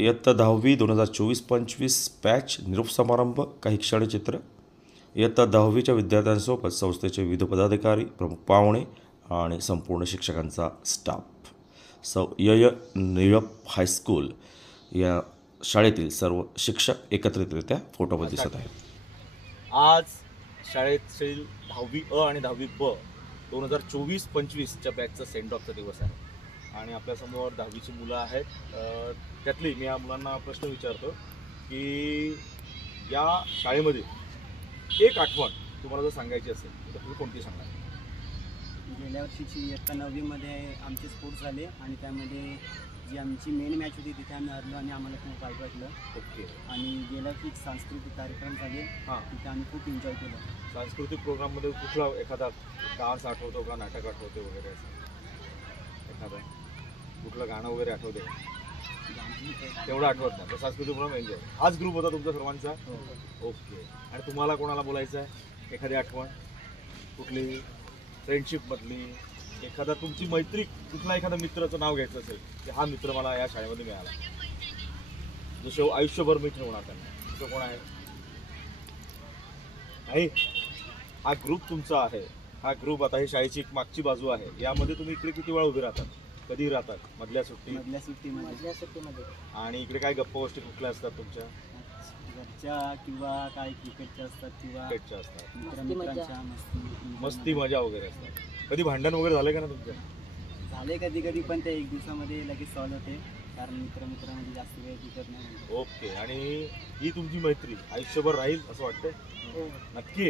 इयत्ता 10वी 2024-25 बॅच निरोप समारंभ, काही क्षणचित्र. इयत्ता 10वीच्या विद्यार्थ्यांसोबत संस्थेचे विविध पदाधिकारी, प्रमुख पाहुणे आणि संपूर्ण शिक्षकांचा स्टाफ. यय निळप हायस्कूल या शाळेतील सर्व शिक्षक एकत्रितरित्या फोटोमध्ये दिसत आहेत. आज शाळेतील 10वी अ आणि 10वी ब 2024-25च्या बॅचचा सेंड ऑफचा दिवस आहे आणि आपल्यासमोर 10वीची मुलं आहेत. त्यातली मी या मुलांना प्रश्न विचारतो की या शाळेमध्ये एक आठवण तुम्हाला जर सांगायची असेल तर तुम्ही कोणती सांगणार? गेल्या वर्षीची इयत्ता 9वीमध्ये आमचे स्पोर्ट्स झाले आणि त्यामध्ये जी आमची मेन मॅच होती तिथे आम्ही हरलो आणि आम्हाला खूप वाईट वाटलं. ओके. आणि गेल्या वर्षी सांस्कृतिक कार्यक्रम झाले, तिथे आम्ही खूप एन्जॉय केलं. सांस्कृतिक प्रोग्राममध्ये कुठला एखादा डान्स आठवतो का, नाटक आठवते वगैरे असं एखादा कुठलं गाणं वगैरे आठवते? तेवढं आठवत नाही, तर सांस्कृतिक प्रोग्राम एन्जॉय. हाच ग्रुप होता तुमचा सर्वांचा? ओके. आणि तुम्हाला कोणाला बोलायचं आहे? एखादी आठवण कुठली फ्रेंडशिपमधली, एखादा तुमची मैत्री, कुठला एखादा मित्राचं नाव घ्यायचं असेल की हा मित्र मला या शाळेमध्ये मिळाला, जसं आयुष्यभर मी ठेवणार त्यांना, असं कोण आहे? नाही, हा ग्रुप तुमचा आहे. हा ग्रुप आता ही शाळेची एक मागची बाजू आहे. यामध्ये तुम्ही इकडे किती वेळा उभे राहतात? कधी राहतात? मधल्या सुट्टीमध्ये. आणि इकडे काय गप्पा गोष्टी कुठल्या असतात तुमच्या? घरच्या किंवा काय क्रिकेटच्या असतात किंवा क्रिकेटच्या असतात. मित्रांच्या मस्ती मजा वगैरे असतात. कधी भांडण वगैरे झाले का ना तुमच्या? झाले कधी कधी, पण ते एक दिवसामध्ये लगेच सॉल्व होते, कारण मित्रांमध्ये जास्त वेळ टिकत नाही. ओके. आणि ही तुमची मैत्री आयुष्यभर राहील असं वाटतंय? नक्की.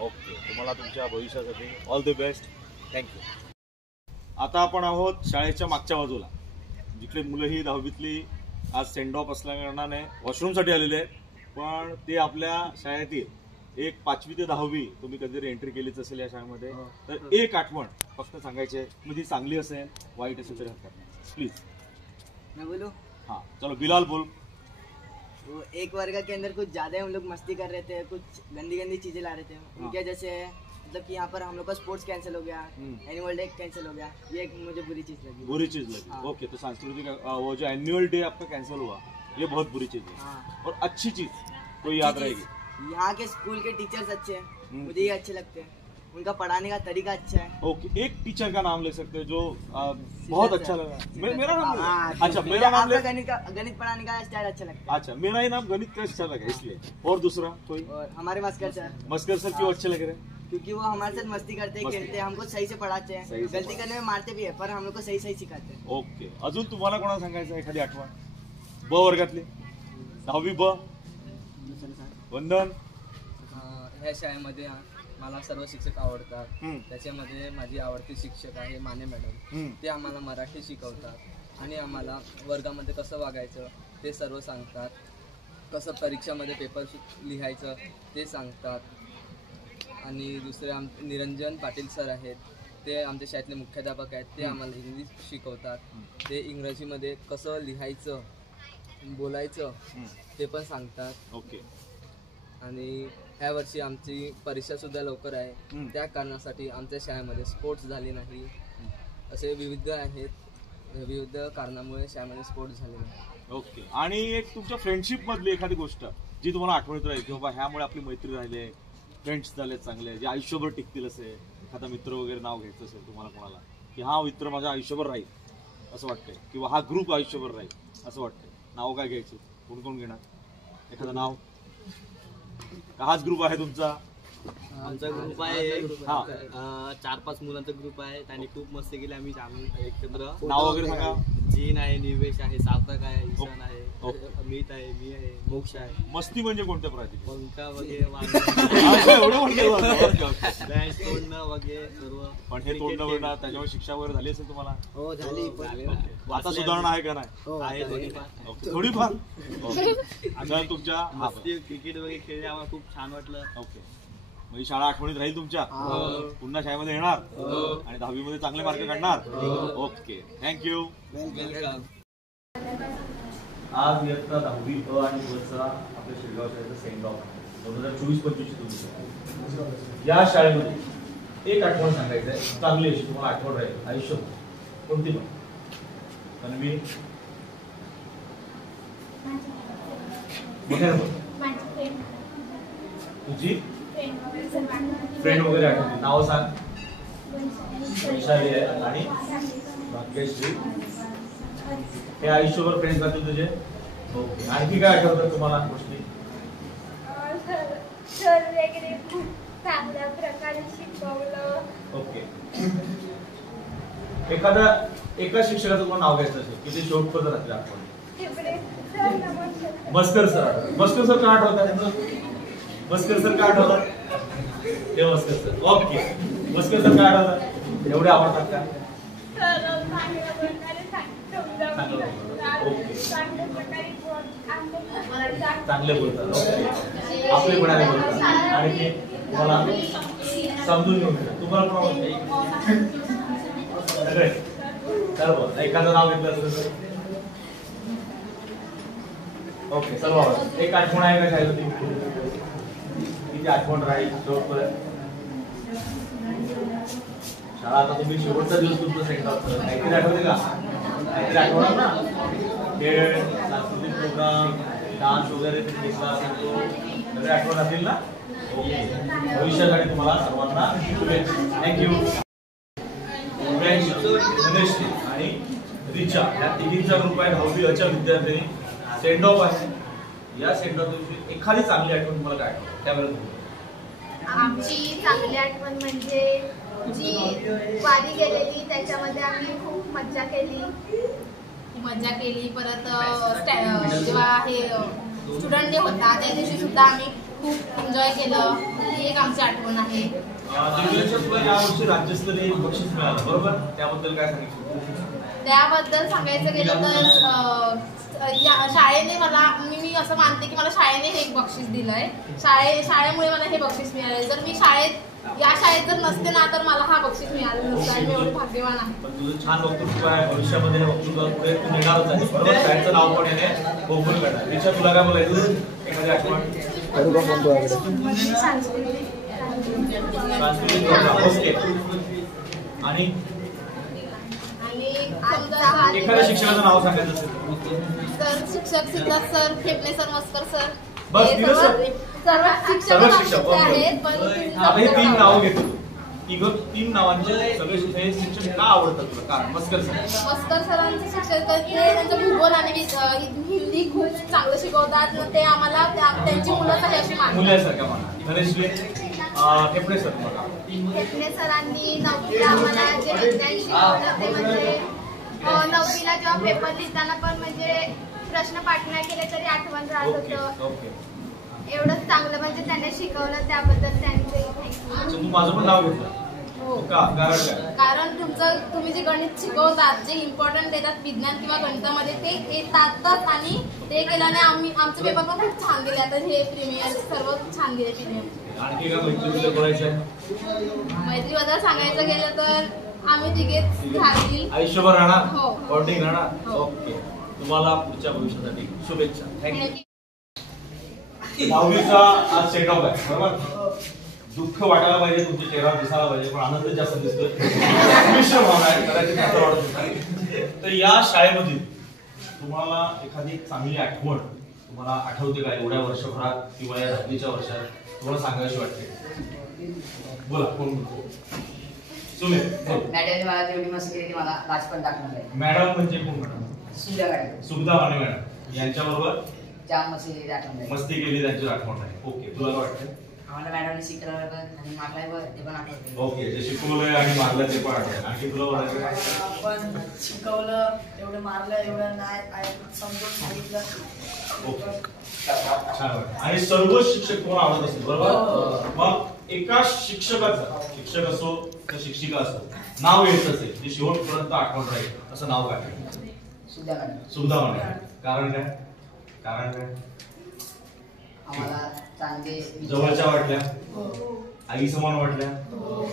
ओके. तुम्हाला तुमच्या भविष्यासाठी ऑल द बेस्ट. थँक्यू. आता आपण आहोत शाळेच्या मागच्या बाजूला, जिकडे मुलं ही 10वीतली आज सेंड ऑफ असल्याकारणाने वॉशरूमसाठी आलेले आहेत. पण ते आपल्या शाळेतील एक 5वी ते 10वी तुम्ही कधीतरी एंट्री केलीच असेल या शाळेमध्ये, तर एक आठवण फक्त सांगायची आहे. म्हणजे ती चांगली असेल, वाईट असेल तरी हरकत नाही, प्लीज. मैं बोलूं? हाँ चलो, बिलाल बोल. वो एक वर्ग के अंदर कुछ ज़्यादा हम लोग मस्ती कर रहे थे, कुछ गंदी गंदी चीज़ें ला रहे थे. उनके जैसे मतलब कि यहाँ पर हम लोग का स्पोर्ट्स कैंसिल हो गया, एनुअल डे कैंसिल हो गया. ये एक मुझे बुरी चीज़ लगी. ओके. तो सांस्कृतिक वो जो एनुअल डे आपका कैंसिल हुआ, ये बहुत बुरी चीज़ है. और अच्छी चीज़ कोई याद रहेगी? यहाँ के स्कूल के टीचर्स अच्छे हैं, मुझे ये अच्छे लगते हैं. उनका पढ़ाने का तरीका अच्छा है. ओके. एक टीचर का नाम ले सकते हैं जो बहुत अच्छा लगा? मेरा नाम? अच्छा, मेरा नाम ले. गणित पढ़ाने का स्टाइल अच्छा लगता है. अच्छा, मेरा ही नाम गणित का अच्छा लगा इसलिए. और दूसरा कोई? और हमारे मस्कर सर क्यों अच्छे लग रहे हैं? क्योंकि वो हमारे साथ मस्ती करते हैं, खेलते हैं, हमको सही से पढ़ाते हैं. गलती करने में मारते भी है, पर हम लोग को सही सिखाते हैं. ओके. अजून तुम्हाला कोणाला सांगायचं एखादी आठवण ब वर्गातली? 10वी ब. वंदन. ह्या शाळेमध्ये मला सर्व शिक्षक आवडतात. त्याच्यामध्ये माझी आवडती शिक्षक आहे माने मॅडम. ते आम्हाला मराठी शिकवतात आणि आम्हाला वर्गामध्ये कसं वागायचं ते सर्व सांगतात. कसं परीक्षामध्ये पेपर लिहायचं ते सांगतात. आणि दुसरे निरंजन पाटील सर आहेत, ते आमच्या शाळेतले मुख्याध्यापक आहेत. ते आम्हाला इंग्लिश शिकवतात. ते इंग्रजीमध्ये कसं लिहायचं बोलायचं ते पण सांगतात. ओके. आणि ह्या वर्षी आमची परीक्षासुद्धा लवकर आहे, त्या कारणासाठी आमच्या शाळेमध्ये स्पोर्ट्स झाले नाही. असे विविध कारणामुळे शाळेमध्ये स्पोर्ट्स झाले नाही. ओके. आणि एक तुमच्या फ्रेंडशिपमधली एखादी गोष्ट जी तुम्हाला आठवणीत राहील की बाबा ह्यामुळे आपली मैत्री राहिली, फ्रेंड्स झाले चांगले, जे आयुष्यभर टिकतील असे एखादा मित्र वगैरे नाव घ्यायचं असेल तुम्हाला कोणाला की हा मित्र माझ्या आयुष्यभर राहील असं वाटतंय, किंवा हा ग्रुप आयुष्यभर राहील असं वाटतंय, नाव काय घ्यायचं? कोण कोण घेणार एखादं नाव? हाच ग्रुप आहे तुमचा? आमचा ग्रुप आहे 4-5 मुलांचा ग्रुप आहे. त्यांनी खूप मस्ती केली. आम्ही एकत्र. नाव वगैरे सांगा. जीन आहे, निवेश आहे, सार्थक आहे, ईशान आहे, अमित आहे, मी आहे, मोक्ष आहे. मस्ती म्हणजे कोणत्या प्रकारची? पंखा वगैरे तोडणं वगैरे सर्व. पण हे तोडणं वगैरे त्याच्यावर शिक्षा वगैरे झाली असेल तुम्हाला? हो झाली. आता सुधारणा आहे का नाही? आहे थोडीफार. तुमच्या क्रिकेट वगैरे खेळले आम्हाला खूप छान वाटलं. ओके. म्हणजे शाळा आठवणीत राहील तुमच्या? पुन्हा शाळेमध्ये येणार आणि 10वी मध्ये चांगले मार्क काढणार? ओके. थँक्यू. आज इयत्ता 10वी अ आणि ब चा आपल्या शिरगाव शाळेचा सेंड ऑफ 2024-25 तुमची. या शाळेमध्ये एक आठवण सांगायचं आहे, चांगली अशी तुम्हाला आठवण राहील आयुष्यभर, कोणती पण? तन्वी. मोठ्यानं बोल. तुझी फ्रेंड वगैरे आठवते, नाव सांग. वैशाली आहे आणि भाग्यश्री. हे आयुष्यभर फ्रेंड्स राहतील तुझे. ओके. आणखी काय आठवतं तुम्हाला गोष्टी? सर वगैरे खूप चांगल्या प्रकारे शिकवलं. ओके. एका शिक्षकाचं तुम्हाला नाव घ्यायचं असेल की ते शेवटपर्यंत राहतील आठवण. मस्कर सर आठवतात. मस्कर सर का आठवतात? मस्कर सर का आठवतात? ते मस्कर सर. ओके. मस्कर सर का आठवतात? एवढे आवडतात का? चांगले बोलतात. ओके. आपलेपणाने बोलतात आणि ते तुम्हाला समजून घेऊन घेतात. तुम्हाला पण सगळे सर्व एखादं नाव घेतलं असेल तर. ओके. सर्व आवडतं. एक आठवण आहे का शाळेत? किती आठवण राहील शेवटपर्यंत? शाळा आता तुम्ही शेवटचा दिवस तुमचं सेंड आउट काहीतरी आठवते का? काहीतरी आठवणार ना? खेळ, सांस्कृतिक प्रोग्राम, डान्स वगैरे तुम्ही घेतला असेल तो सगळे आठवण राहतील ना? ओके. भविष्यासाठी तुम्हाला सर्वांना शुभेच्छा. थँक्यू. धनेश्री आणि रिचा या तिघींचा ग्रुप आहे. 10वी अच्या विद्यार्थ्यांनी सेंड ऑफ आहे. या सेंड ऑफ दिवशी एखादी चांगली आठवण तुम्हाला काय आठवतं त्याबद्दल? आमची चांगली आठवण म्हणजे जी वारी गेलेली त्याच्यामध्ये आम्ही खूप मज्जा केली. परत जेव्हा हे स्टुडंट डे होता त्या दिवशी सुद्धा आम्ही खूप एन्जॉय केलं. ही एक आमची आठवण आहे. तुला यावर्षी राज्यस्तरीय बक्षीस मिळालं बरोबर, त्याबद्दल काय सांगितलं? त्याबद्दल सांगायचं गेलं तर या शाळेने मला मी असं मानते की मला शाळेने हे एक बक्षीस दिलंय. शाळेमुळे मला हे बक्षीस मिळालंय. जर मी या शाळेत जर नसते ना तर मला हा बक्षीस मिळालं नसतं आणि मी एवढी भाग्यवान आहे. पण तुझं छान वक्तृत्व आहे. भविष्यामध्ये हे वक्तृत्व तू नेणारच आहे बरोबर. शाळेचं नाव पण याने बहुमूल्य करणार. रिक्षा तुला काय बोलायचं? एखादी आठवण? सांस्कृतिक प्रोग्राम. ओके. आणि एखाद्या शिक्षकाचं नाव सांगायचं असेल सर शिक्षक सिद्धार्थ सर, खेपणे सर, मस्कर सर, बस तिथं सर सर्व शिक्षक आहेत. आता हे 3 नाव घेतो. तीन नावांचे सगळे हे शिक्षक का आवडतात तुला? कारण मस्कर सरांचे शिक्षक त्यांचं भूगोल आणि हिंदी खूप चांगलं शिकवतात. ते आम्हाला त्यांची मुलंच आहे अशी मानतात. मुलासारख्या म्हणा. धनेश्री खेपणे सर बघा. खेपणे सरांनी 9वीला आम्हाला जे विज्ञान शिकवलं ते म्हणजे 9वीला जेव्हा पेपर लिहिताना पण म्हणजे प्रश्न पाठ नाही केले तरी आठवण राहत होतं. एवढंच चांगलं म्हणजे त्यांनी शिकवलं त्याबद्दल त्यांचे थँक्यू. तू माझं पण नाव घेतलं का? कारण तुम्ही जे गणित शिकवतात, जे इम्पॉर्टंट देतात विज्ञान किंवा गणितामध्ये ते येतातच आणि ते केल्याने आमचे पेपर पण खूप छान गेले. आता हे प्रीमियर सर्व छान गेले. प्रीमियर आणखी काय मैत्रीबद्दल बोलायचं? मैत्रीबद्दल सांगायचं गेलं तर आम्ही तिघेच घाली आयुष्यभर राहणार. हो. बॉन्डिंग राहणार. ओके. तुम्हाला पुढच्या भविष्यासाठी शुभेच्छा. थँक्यू. 10वीचा आज सेट ऑफ आहे बरोबर. दुःख वाटायला पाहिजे, तुमच्या चेहरा दिसायला पाहिजे, पण आनंद जास्त दिसतोय. मिश्र भावना आहे कदाचित असं वाटत होतं. तर या शाळेमधील तुम्हाला एखादी चांगली आठवण तुम्हाला आठवते का? एवढ्या वर्षभरात किंवा या 10वीच्या वर्षात तुम्हाला सांगायची वाटते? बोला. कोण बोलतो? सुमित. मॅडमने मला जेवढी मस्ती केली मला लाज पण टाकणार आहे. मॅडम म्हणजे कोण? Madam Sugda Mane madam. यांच्याबरोबर जाम मस्ती टाकणार मस्ती केली त्यांची आठवण आहे. ओके. तुला काय वाटतं? आम्हाला मॅडमने शिकवलं आणि मारलाय बरं ते पण आठवते. ओके. जे शिकवलंय आणि मारलं ते पण आठवतं. आणखी तुला बोलायचं? पण शिकवलं एवढं, मारलं एवढं नाही, समजून सांगितलं. ओके. छान वाटतं. आणि सर्व शिक्षक तुम्हाला आवडत असेल बरोबर. मग एका शिक्षकाचं, शिक्षक असो तर शिक्षिका असो, नाव येत असेल जे शेवटपर्यंत आठवण राहील असं नाव काय? सुगदा माने. कारण काय? आम्हाला चांगले जवळच्या वाटल्या, आई समान वाटल्या,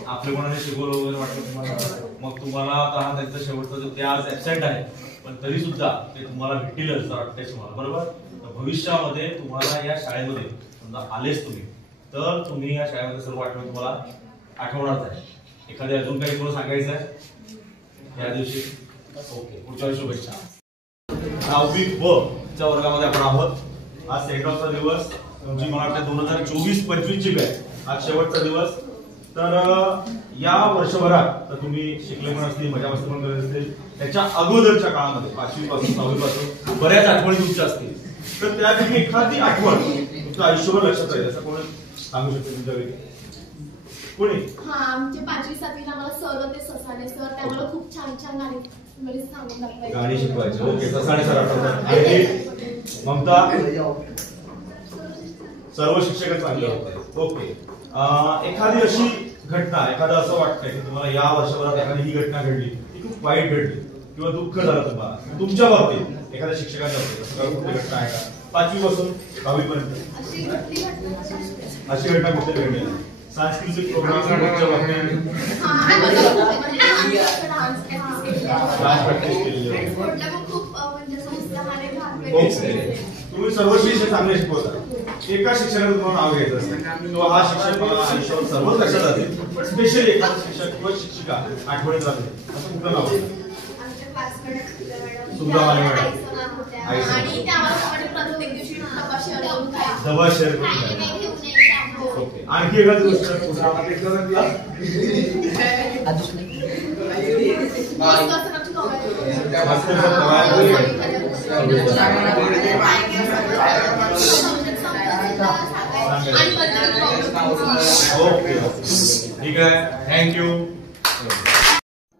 आपले कोणाने शिकवलं वगैरे वाटलं तुम्हाला. मग तुम्हाला आता हा त्यांचा शेवटचा ते आज ऍबसेंट आहे पण तरी सुद्धा ते तुम्हाला भेटतील असं वाटतंय तुम्हाला बरोबर. तर भविष्यामध्ये तुम्हाला या शाळेमध्ये समजा आलेच तुम्ही तर तुम्ही या शाळेमध्ये सर्व आठवण तुम्हाला आठवणारच आहे. एखाद्या अजून काही तुम्हाला सांगायचं आहे या दिवशी? ओके. पुढच्या शुभेच्छा. 10वी ब च्या वर्गामध्ये आपण आहोत. आज सेंड ऑफचा दिवस, तुमची मला वाटतं 2024-25 ची बॅच, आज शेवटचा दिवस. तर या वर्षभरात तर तुम्ही शिकले पण असतील, मजा मस्ती पण करत असतील. त्याच्या अगोदरच्या काळामध्ये 5वी पासून 6वी पासून बऱ्याच आठवणी तुमच्या असतील. तर त्यापैकी एखादी आठवण तुमचं आयुष्यभर लक्षात राहील असं कोणी सांगू शकतो तुमच्यापैकी? कोणी? हा, आमचे 5वी 7वी आम्हाला सर होते, ससाणे सर. ते आम्हाला खूप छान छान गाणी सांगून दाखवायचे, गाणी शिकवायचे. ओके, ससाणे सर आठवतात. आणि ममता? सर्व शिक्षकच चांगले होते. ओके. एखादी अशी घटना, एखादं असं वाटतंय की तुम्हाला या वर्षभरात एखादी ही घटना घडली, ती खूप वाईट घडली किंवा दुःख झालं तुम्हाला तुमच्या बाबतीत, एखाद्या शिक्षकाच्या बाबतीत असं कुठली घटना आहे का? 5वी पासून 10वी पर्यंत अशी घटना कुठे घडली? सांस्कृतिक प्रोग्राम बाबतीत डान्स प्रॅक्टिस केलेली आहे. तुम्ही सर्व शिक्षक चांगले शिकवता. एका शिक्षकाचं तुम्हाला नाव घ्यायचं असतं किंवा हा शिक्षक मला आयुष्यावर सर्वच लक्षात राहतील, पण स्पेशली एखादा शिक्षक किंवा शिक्षिका आठवणीत राहते, असं कुठलं नाव आहे? सुद्धा माने मॅडम. डबा शेअर करून. ओके. आणखी एखादी गोष्ट ठीक आहे. थँक्यू.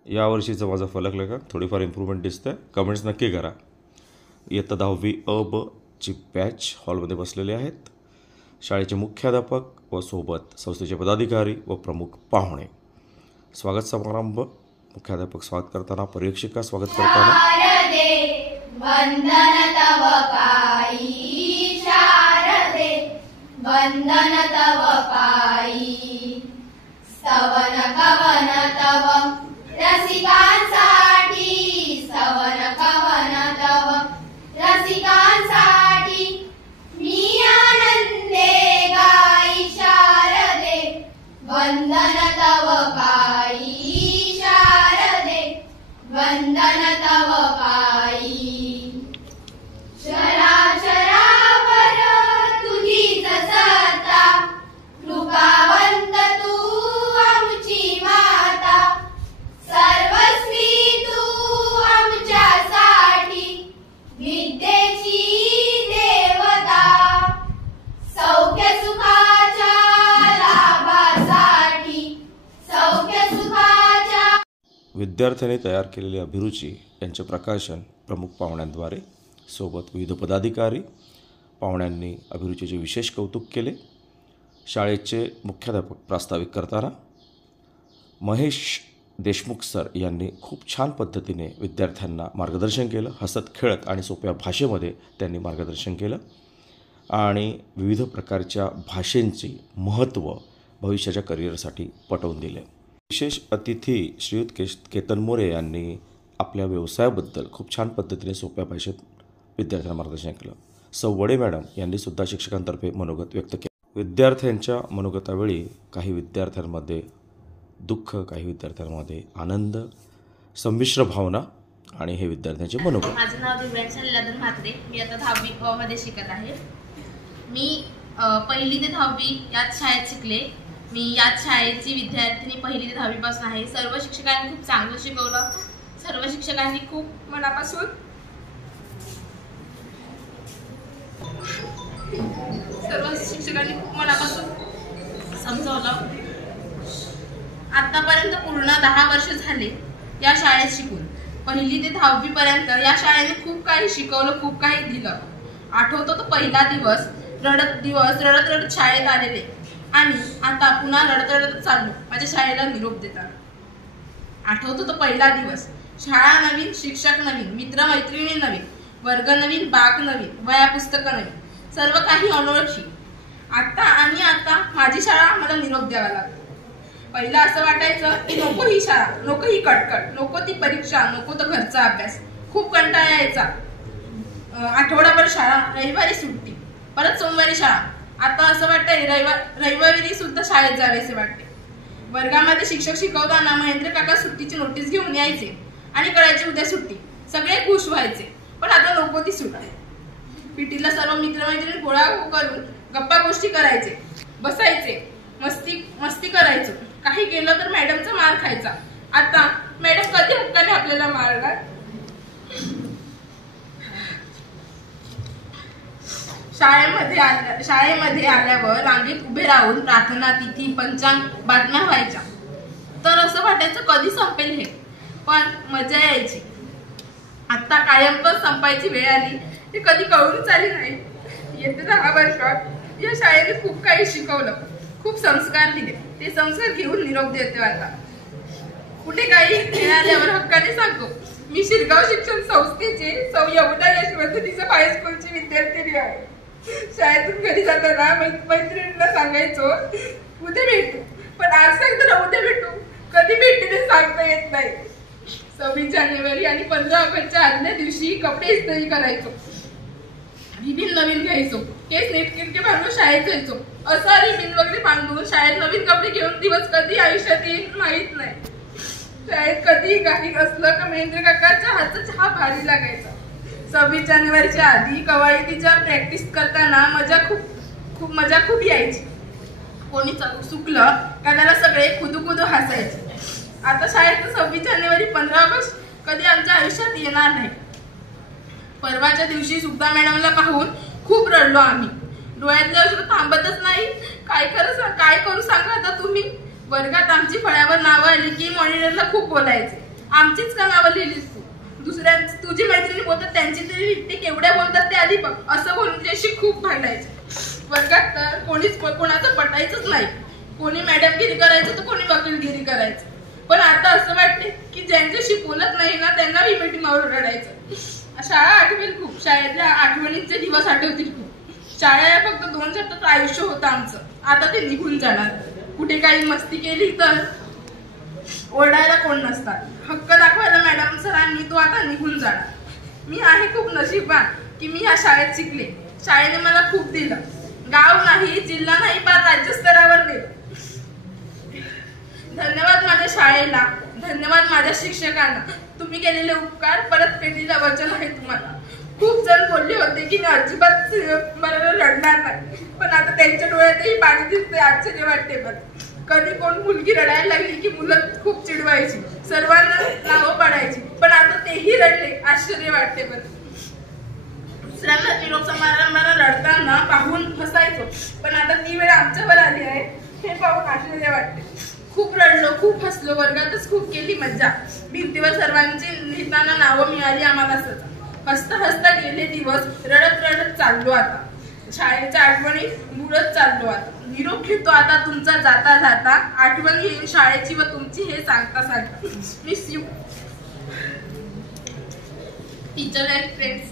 यावर्षीचा माझा फलक लेखा थोडीफार इम्प्रूव्हमेंट दिसतंय. कमेंट्स नक्की करा. इयत्ता 10वी अ ब ची बॅच हॉलमध्ये बसलेले आहेत. शाळेचे मुख्याध्यापक व सोबत संस्थेचे पदाधिकारी व प्रमुख पाहुणे. स्वागत समारंभ, मुख्याध्यापक स्वागत करताना, पर्यवेक्षिका स्वागत करताना. वंदन तव पायी शारदे, वंदन तव पायी, स्तवन कवन तव रसिकांसाठी, स्तवन कवन तव रसिकांसाठी, मी आनंदे गाई शारदे, वंदन तव पायी शारदे, वंदन तव पायी. चराचरावर तुझीच सत्ता, कृपावंत तू आमची माता, सर्वस्वी तू आमच्यासाठी, विद्येची देवता, सौख्य सुखाच्या लाभासाठी, सौख्य सुखाच्या. विद्यार्थ्यांनी तयार केलेली अभिरुची यांचे प्रकाशन प्रमुख पाहुण्यांद्वारे, सोबत विविध पदाधिकारी पाहुण्यांनी अभिरुचीचे विशेष कौतुक केले. शाळेचे मुख्याध्यापक प्रास्ताविक करताना महेश देशमुख सर यांनी खूप छान पद्धतीने विद्यार्थ्यांना मार्गदर्शन केलं. हसत खेळत आणि सोप्या भाषेमध्ये त्यांनी मार्गदर्शन केलं आणि विविध प्रकारच्या भाषेंची महत्त्व भविष्याच्या करिअरसाठी पटवून दिले. विशेष अतिथी श्रीयुत केतन मोरे यांनी आपल्या व्यवसायाबद्दल खूप छान पद्धतीने सोप्या भाषेत विद्यार्थ्यांना मार्गदर्शन केलं. सौ वडे मॅडम यांनी सुद्धा शिक्षकांतर्फे मनोगत व्यक्त केले. विद्यार्थ्यांच्या मनोगतावेळी काही विद्यार्थ्यांमध्ये दुःख, काही विद्यार्थ्यांमध्ये आनंद, संमिश्र भावना आणि हे विद्यार्थ्यांचे मनोगत. माझं नाव दिव्यांश लीलाधर म्हात्रे. मी आता 10वी अ मध्ये शिकत आहे. मी 1ली ते 10वी याच शाळेत शिकले. मी याच शाळेची विद्यार्थिनी 1ली ते 10वी पासून आहे. सर्व शिक्षकांनी खूप चांगलं शिकवलं. सर्व शिक्षकांनी खूप मनापासून समजावलं. आतापर्यंत पूर्ण 10 वर्ष झाले या शाळेत शिकून. 1ली ते 10वी पर्यंत या शाळेने खूप काही शिकवलं, खूप काही दिलं. आठवतो तो पहिला दिवस, रडत रडत शाळेत आलेले आणि आता पुन्हा रडत रडत चाललो माझ्या शाळेला निरोप देताना. आठवतो तो पहिला दिवस, शाळा नवीन, शिक्षक नवीन, मित्र मैत्रिणी नवीन, वर्ग नवीन, बाग नवीन, वह्या पुस्तकं नवीन, सर्व काही अनोळखी. आता माझी शाळा मला निरोप द्यावा लागतो. पहिला असं वाटायचं की नको ही शाळा, नको ही कटकट, नको ती परीक्षा, नको तो घरचा अभ्यास. खूप कंटाळा यायचा. आठवडाभर शाळा, रविवारी सुट्टी, परत सोमवारी शाळा. आता असं वाटतंय रविवारी सुद्धा शाळेत जावेसे वाटते. वर्गामध्ये शिक्षक शिकवताना महेंद्र काका सुट्टीची नोटीस घेऊन यायचे आणि कळायची उद्या सुट्टी. सगळे खुश व्हायचे, पण आता नको ती सुट्टी. पीटीला सर्व मित्रमैत्रिणी गोळा करून गप्पा गोष्टी करायचे, बसायचे, मस्ती करायचो. काही केलं तर मॅडमचा मार खायचा. आता मॅडम कधी हक्काने आपल्याला मारणार? शाळेमध्ये आल्यावर रांगेत उभे राहून प्रार्थना, तिथी, पंचांग, बातम्या व्हायच्या. तर असं वाटायचं कधी संपेल हे, पण मजा यायची. आता कायमच संपायची वेळ आली हे कधी कळूनच आली नाही. येत्या 10 वर्षात या शाळेने खूप काही शिकवलं, खूप संस्कार दिले. ते संस्कार घेऊन निरोप देते. आता कुठे काही मिळाल्यावर हक्काने सांगतो, मी शिरगाव शिक्षण संस्थेचे यमुना यशवंतनीचा हायस्कूलची विद्यार्थिनी आहे. शाळेतून घरी जाताना मैत्रिणींना सांगायचो उद्या भेटू, पण आज सांगतो ना उद्या भेटू, कधी भेटते सांगता येत नाही. 26 जानेवारी आणि 15 ऑगस्टच्या आदल्या दिवशी कपडे इस्त्री करायचो, रिबीन नवीन घ्यायचो, केस नेटके बांधून शाळेत जायचो. असा रिबीन वगैरे बांधून शाळेत नवीन कपडे घेऊन दिवस कधी आयुष्यात येईल माहित नाही. शाळेत कधी काही असलं का महेंद्र काकाच्या हातचा चहा भारी लागायचा. 26 जानेवारीच्या आधी कवायतीच्या प्रॅक्टिस करताना मजा खूप यायची. कोणी चुकलं का त्याला सगळे खुदू हसायचे. आता शाळेत 26 जानेवारी 15 ऑगस्ट कधी आमच्या आयुष्यात येणार नाही. परवाच्या दिवशी सुद्धा मॅडमला पाहून खूप रडलो आम्ही. डोळ्यातले अश्रू थांबतच नाही. काय करू सांगा आता तुम्ही? वर्गात आमची फळ्यावर नावं आली की मॉनिटरला खूप बोलायचे, आमचीच का नावं लिहिलीस तू? दुसऱ्यांची तुझी मैत्रिणी बोलतात त्यांची तरी ते केवढ्या बोलतात ते आधी बघ, असं बोलून त्याशी खूप भांडायचे. वर्गात तर कोणाचं पटायचंच नाही. कोणी मॅडमगिरी करायचं तर कोणी वकीलगिरी करायचं. पण आता असं वाटते की ज्यांच्याशी बोलत नाही ना त्यांना ही मिठी मारून रडायचं. शाळा आठवेल खूप, शाळेतल्या आठवणींचे दिवस आठवतील खूप. शाळा फक्त 2 शब्दाचं आयुष्य होतं आमचं, आता ते निघून जाणार. कुठे काही मस्ती केली तर ओरडायला कोण नसतात, हक्क दाखवायला मॅडम सरांनी तो आता निघून जाणार. मी आहे खूप नशीबवान की मी ह्या शाळेत शिकले. शाळेने मला खूप दिलं, गाव नाही, जिल्हा नाही, पण राज्यस्तरावर दिलं. धन्यवाद माझ्या शाळेला, धन्यवाद माझ्या शिक्षकांना. तुम्ही केलेले उपकार परत फेडीला वचन आहे तुम्हाला. खूप जण बोलले होते की मी अजिबात मला रडणार नाही, पण आता त्यांच्या डोळ्यातही पाणी दिसते. आश्चर्य वाटते. पण कधी कोण मुलगी रडायला लागली की मुलं खूप चिडवायची, सर्वांना नावं पाडायची, पण आता तेही रडले. आश्चर्य वाटते. पण दुसऱ्यांना निरोप समारंभाला रडताना पाहून हसायचो, पण आता ती वेळ आमच्यावर आली आहे हे पाहून आश्चर्य वाटते. खूप रडलो, खूप हसलो, वर्गातच खूप केली मज्जा. भिंतीवर सर्वांची लिहिताना नावं मिळाली आम्हाला सजा. हसता हसता गेले दिवस, रडत चाललो आता. शाळेच्या आठवणी बुडत चाललो आता. निरोप घेतो आता तुमचा जाता जाता, आठवण येईल शाळेची व तुमची हे सांगता miss you. Teacher and friends,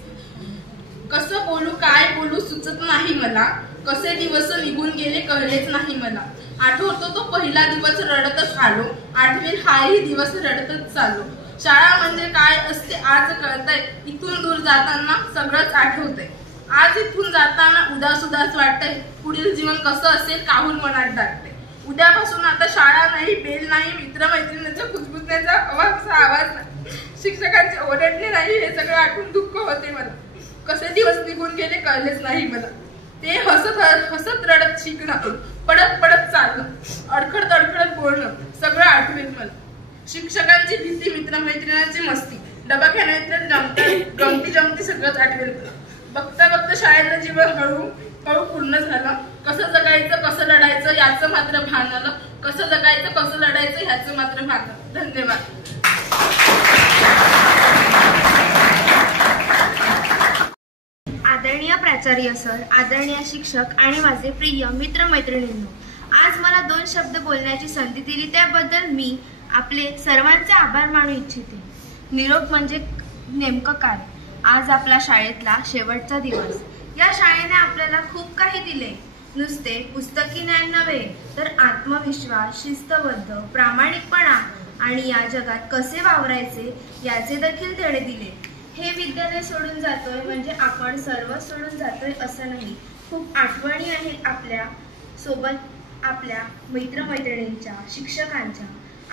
कसं बोलू काय बोलू सुचत नाही मला. कसे दिवस निघून गेले कळलेच नाही मला. आठवतो तो पहिला दिवस रडतच आलो, आठवेल हाही दिवस रडतच चाललो. शाळा म्हणजे काय असते आज कळतंय, इथून दूर जाताना सगळंच आठवतंय. आज इथून जाताना उदास वाटतंय, पुढील जीवन कसं असेल काहून मनात दाटते. उद्यापासून आता शाळा नाही, बेल नाही, मित्रमैत्रिणींच्या कुजबुजण्याचा आवाज नाही, शिक्षकांचे ओरडणे नाही, हे सगळं आठवून दुःख होते मला. कसे दिवस निघून गेले कळलेच नाही मला. ते हसत रडत शिकणं, पडत चालणं, अडखडत बोलणं सगळं आठवेल मला. शिक्षकांची भीती, मित्रमैत्रिणींची मस्ती, डबा खाण्यातल्या गमती सगळंच आठवेल मला. बघता शाळेचं जीवन हळू पूर्ण झालं. कसं जगायचं कसं लढायचं याचं मात्र भान आलं. कसं जगायचं कसं लढायचं ह्याचं मात्र भान आलं. धन्यवाद. आदरणीय प्राचार्य सर, आदरणीय शिक्षक आणि माझे प्रिय मित्रमैत्रिणींनो, आज मला 2 शब्द बोलण्याची संधी दिली त्याबद्दल मी आपले सर्वांचे आभार मानू इच्छिते. निरोप म्हणजे नेमकं काय? आज आपला शाळेतला शेवटचा दिवस. या शाळेने आपल्याला खूप काही दिले. नुसते पुस्तकी ज्ञान नव्हे तर आत्मविश्वास, शिस्तबद्ध, प्रामाणिकपणा आणि या जगात कसे वावरायचे याचे देखील धडे दिले. हे विद्यालय सोडून जातोय म्हणजे आपण सर्व सोडून जातोय असं नाही. खूप आठवणी आहेत आपल्या सोबत, आपल्या मित्रमैत्रिणींच्या, शिक्षकांच्या.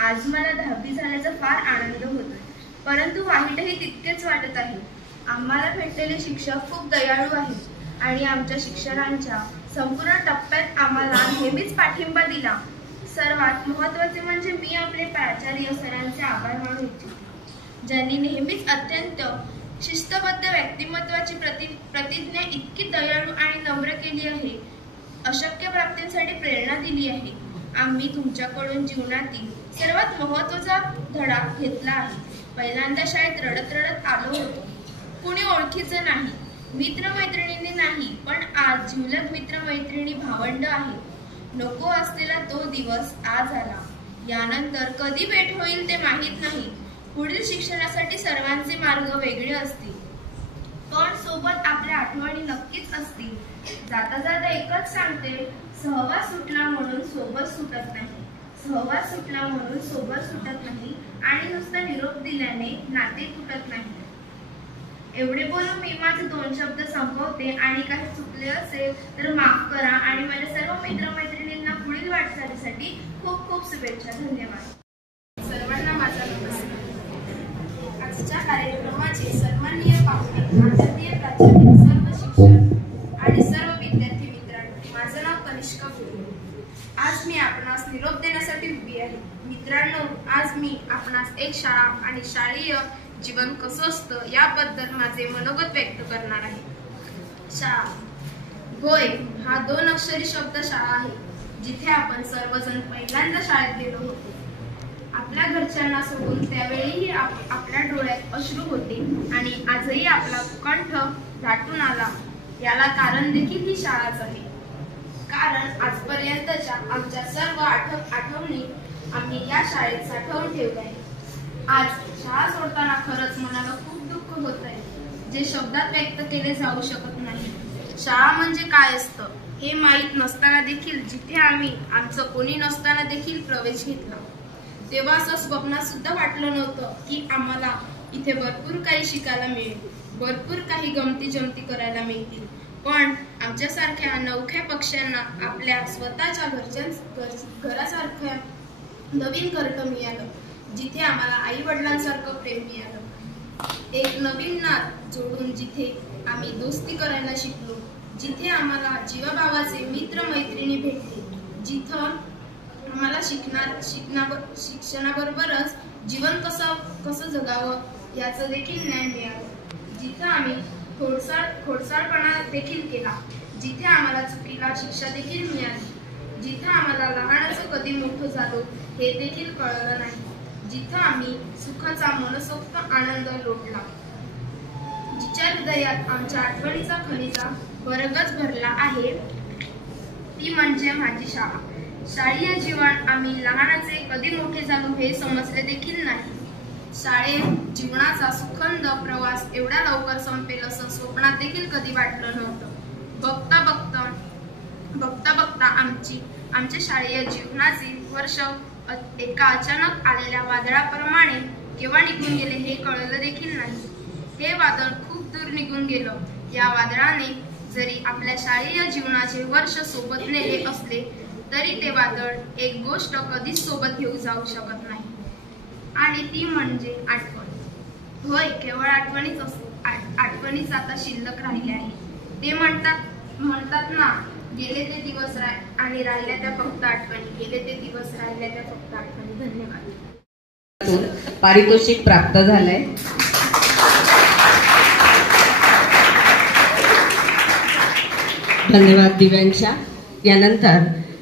आज मला 10वी झाल्याचा फार आनंद होतोय, परंतु वाईटही तितकेच वाटत आहे. आम्हाला भेटलेले शिक्षक खूप दयाळू आहेत. आणि आमच्या शिक्षकांच्या संपूर्ण टप्प्यात आम्हाला नेहमीच पाठिंबा दिला. सर्वात महत्त्वाचे म्हणजे मी आपले प्राचार्य सरांचे आभार मानू इच्छिते, ज्यांनी नेहमीच अत्यंत शिस्तबद्ध व्यक्तिमत्वाची प्रतिज्ञा इतकी दयाळू आणि नम्र केली आहे, अशक्य प्राप्तींसाठी प्रेरणा दिली आहे. आम्ही तुमच्याकडून जीवनातील सर्वात महत्त्वाचा धडा घेतला आहे. पहिल्यांदा शाळेत रडत रडत आलो होतो, कुणी ओळखीचं नाही, मित्रमैत्रिणींनी नाही, पण आज जिवलग मित्रमैत्रिणी भावंड आहे. नको असलेला तो दिवस आज आला. यानंतर कधी भेट होईल ते माहीत नाही. पुढील शिक्षणासाठी सर्वांचे मार्ग वेगळे असतील, पण सोबत आपल्या आठवणी नक्कीच असतील. जाता जाता एकच सांगते, सहवास सुटला म्हणून सोबत सुटत नाही, सहवास सुटला म्हणून सोबत सुटत नाही, आणि नुसता निरोप दिल्याने नाते तुटत नाही. एवढे बोलून मी माझे 2 शब्द संपवते, आणि काही चुकले असेल तर माफ करा, आणि माझ्या सर्व मित्रमैत्रिणींना पुढील वाटचालीसाठी खूप खूप शुभेच्छा. धन्यवाद. सर्वांना माझा नमस्कार. आजच्या कार्यक्रमाचे सन्माननीय पाहुणे, आदरणीय प्राचार्य, सर्व शिक्षक आणि सर्व विद्यार्थी मित्रांनो, माझं नाव कनिष्का गुरु. आज मी आपणास निरोप देण्यासाठी उभी आहे. मित्रांनो, आज मी आपणास एक शाळा आणि शालेय जीवन कसं असतं याबद्दल माझे मनोगत व्यक्त करणार आहे. शाळा होय, हा 2 अक्षरी शब्द शाळा आहे, जिथे आपण सर्वजण पहिल्यांदा शाळेत गेलो होतो. आपल्या घरच्यांना सोडून त्यावेळीही आपल्या डोळ्यात अश्रू होते, आणि आजही आपला कंठ दाटून आला. याला कारण देखील ही शाळाच आहे, कारण आजपर्यंतच्या आमच्या सर्व आठवणी आम्ही या शाळेत साठवून ठेवल्या आहे. आज शाळा सोडताना खरंच मनाला खूप दुःख होत आहे, जे शब्दात व्यक्त केले जाऊ शकत नाही. शाळा म्हणजे काय असतं हे माहीत नसताना देखील, जिथे आम्ही आमचं कोणी नसताना देखील प्रवेश घेतला, तेव्हा असं स्वप्नात सुद्धा वाटलं नव्हतं की आम्हाला इथे भरपूर काही शिकायला मिळेल, भरपूर काही गमती जमती करायला मिळतील. पण आमच्यासारख्या नवख्या पक्ष्यांना आपल्या स्वतःच्या घरासारख्या नवीन घरटं मिळालं, जिथे आम्हाला आई वडिलांसारखं प्रेम मिळालं. एक नवीन नात जोडून जिथे आम्ही दोस्ती करायला शिकलो, जिथे आम्हाला जीवाभावाचे मित्र मैत्रिणी भेटले, जिथं आम्हाला शिक्षणाबरोबरच जीवन कसं जगावं याचं देखील ज्ञान मिळालं, जिथं आम्ही खोडसाळपणा देखील केला, जिथे आम्हाला चुकीला शिक्षा देखील मिळाली, जिथं आम्हाला लहानाचं कधी मोठं झालो हे देखील कळलं नाही, जिथं आम्ही सुखाचा मनसोक्त आनंद लोटला. जिच्या हृदयात आमच्या आठवणीचा खनिजा वर्गच भरला आहे, ती म्हणजे माझी शाळा. शालेय जीवन आम्ही लहानाचे कधी मोठे झालो हे समजले देखील नाही. शाळेत जीवनाचा सुखंद प्रवास एवढ्या लवकर संपेल असं स्वप्नात देखील कधी वाटलं नव्हतं. बघता बघता आमच्या शालेय जीवनाचे वर्ष एका अचानक आलेल्या वादळाप्रमाणे केव्हा निघून गेले हे कळलं देखील नाही. हे वादळ खूप दूर निघून गेलं. या वादळाने जरी आपल्या शालेय जीवनाचे वर्ष सोबत नेले असले तरी ते वादळ एक गोष्ट कधीच सोबत घेऊ जाऊ शकत नाही, आणि ती म्हणजे आठवण. होय, केवळ आठवणीच आता शिल्लक राहिल्या आहे. ते म्हणतात ना, गेले ते दिवस आणि राहिल्या त्या फक्त आठवणी, गेले ते दिवस राहिल्या त्या फक्त आठवणी. धन्यवाद. पारितोषिक प्राप्त झालंय. धन्यवाद दिव्यांशा. यानंतर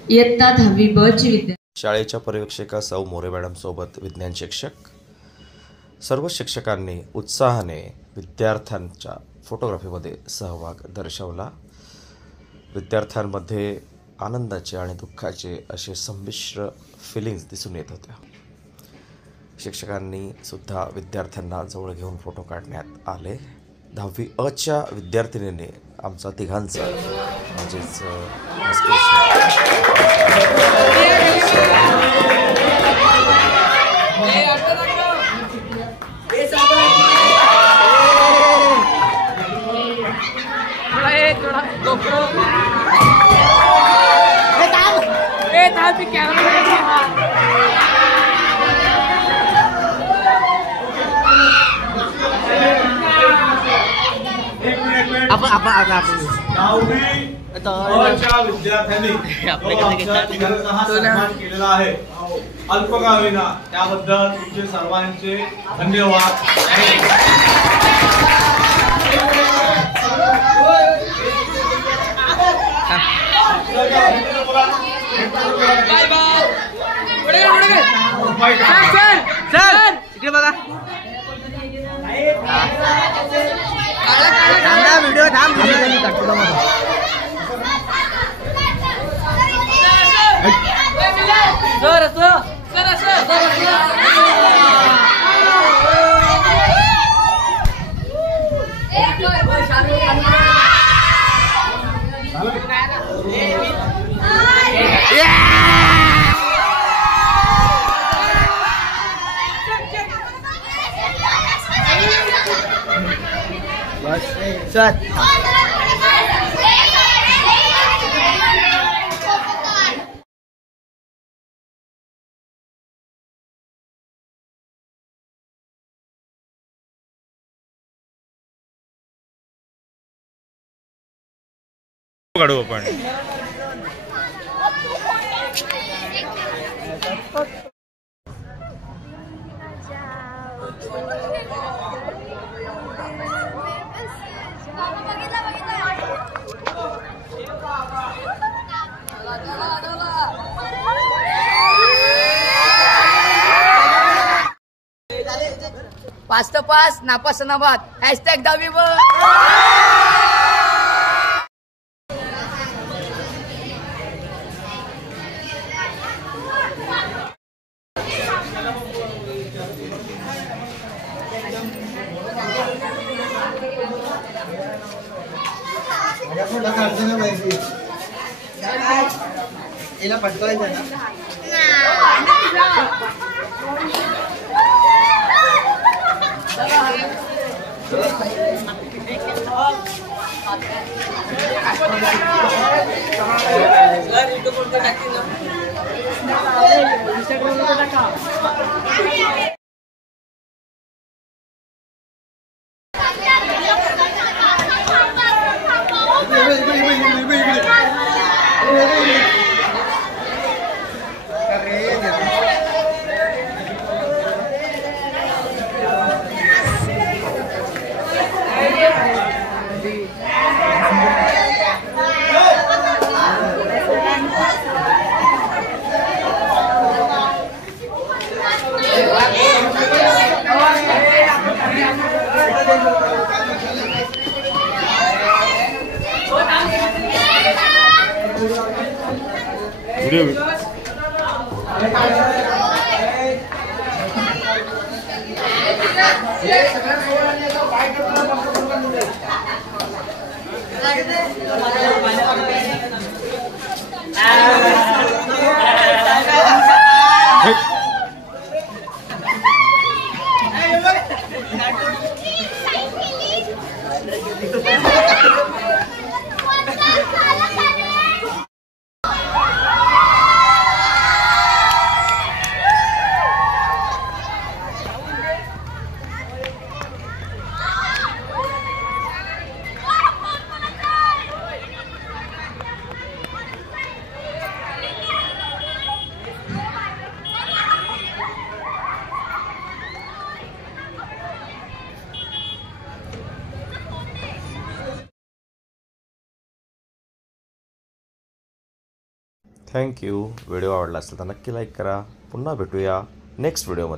इयत्ता 10वी ब ची विद्यार्थी. शाळेच्या पर्यवेक्षिका सौ मोरे मॅडम सोबत विज्ञान शिक्षक. सर्व शिक्षकांनी उत्साहाने विद्यार्थ्यांच्या फोटोग्राफीमध्ये सहभाग दर्शवला. विद्यार्थ्यांमध्ये आनंदाचे आणि दुःखाचे असे संमिश्र फिलिंग्स दिसून येत होत्या. शिक्षकांनी सुद्धा विद्यार्थ्यांना जवळ घेऊन फोटो काढण्यात आले. 10वी अ च्या विद्यार्थिनीने आमचा तिघांचा म्हणजेच आपण 9वी विद्यार्थ्यांनी जो आमच्या तिघांचा हा सन्मान केलेला आहे अल्प का होईना, त्याबद्दल तुमचे सर्वांचे धन्यवाद. इकडे बघा व्हिडिओ थांब सर काढू आपण. पास तो पास, नापास नाबाद. #10वी वर. हिला पटकवायचं ना. थँक्यू. व्हिडिओ आवडला असेल तर नक्की लाईक करा. पुन्हा भेटूया नेक्स्ट व्हिडिओमध्ये.